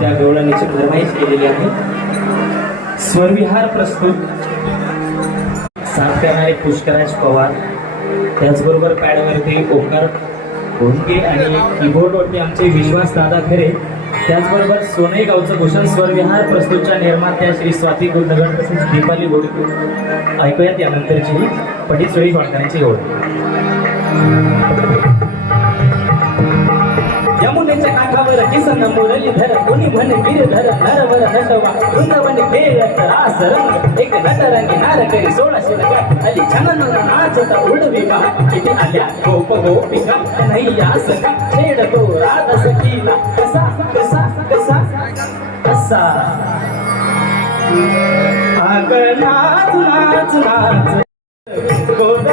त्या गवळणीची फरमाईश केलेली आहे. स्वरविहार प्रस्तुत. साथ करणारे पुष्कराज पवार. त्याचबरोबर पॅडवरती ओंकार भोंगे आणि कीबोर्डवरती आमचे विश्वास दादा खरे. त्याचबरोबर सोनई गावचं भूषण स्वरविहार प्रस्तुतच्या निर्मात्या श्री स्वाती गुंदगड तसेच दीपाली गोडके ऐकूयात यानंतरची पंडित सोयी फडकरांची यमुनेच्या काठावर किसन मुरलीधर कोणी म्हणे गिरधर नरवर नटवा वृंदावन खेळत रास रंग एक नटरंगी नार करी सोळा शिरग अली छनन नाचता उडवी पा किती आल्या गोप गोपिका सखीला कसा कसा कसा कसा. अग नाच नाच नाच. गोड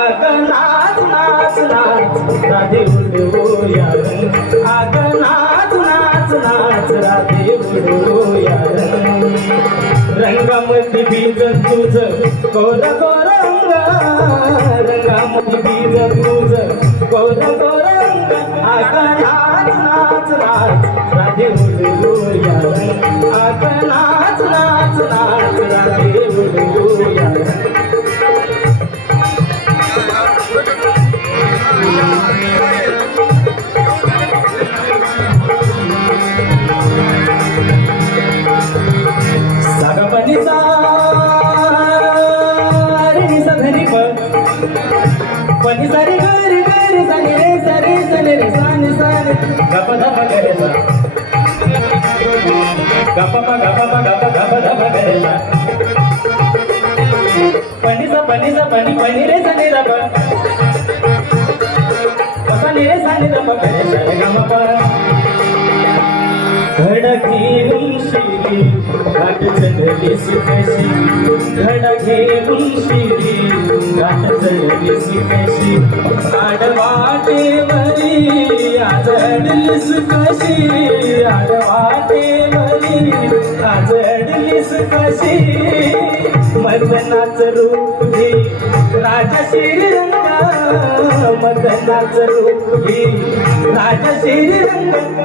अग नाच नाच नाच. राधे रंगामध्ये बीज तुझ गोर गोर रंगामध्ये बीज तुझ गोर गोर रंग नाच नाच नाच राधे उडवूया अग नाच नाच नाच राधे उडवूया पनी सारी गरी गरी सानी रे सारी सानी रे सानी सानी. गप धप गप प गप प गप धप पनी पनी रे रप रे रप गम मुंशिरी घाट चढली सुकशी धडके मुंशिरी घाट चढली सुकशी आज अडली सुकशी आडवाटे रूप घे राजा श्रीरंग मदनाच रूप घे राजा श्रीरंग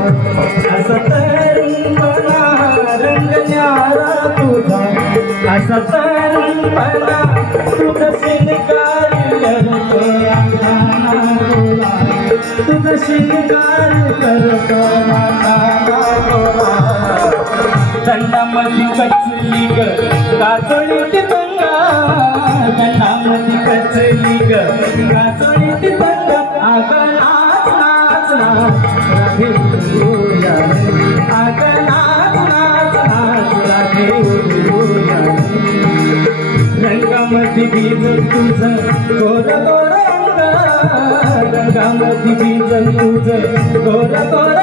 तुझा असा तरुणपणा रंग न्यारा तुझा असा तरुणपणा तुझं शिंगार करतो अंगाना तुझं शिंगार करतो अंगाना कचली ग काजळीत गंगा दंडामध्ये कचली ग काजळीत रंगामध्ये बीज तुझं गोर गोर रंग रंगामध्ये बीज तुझं गोर गोर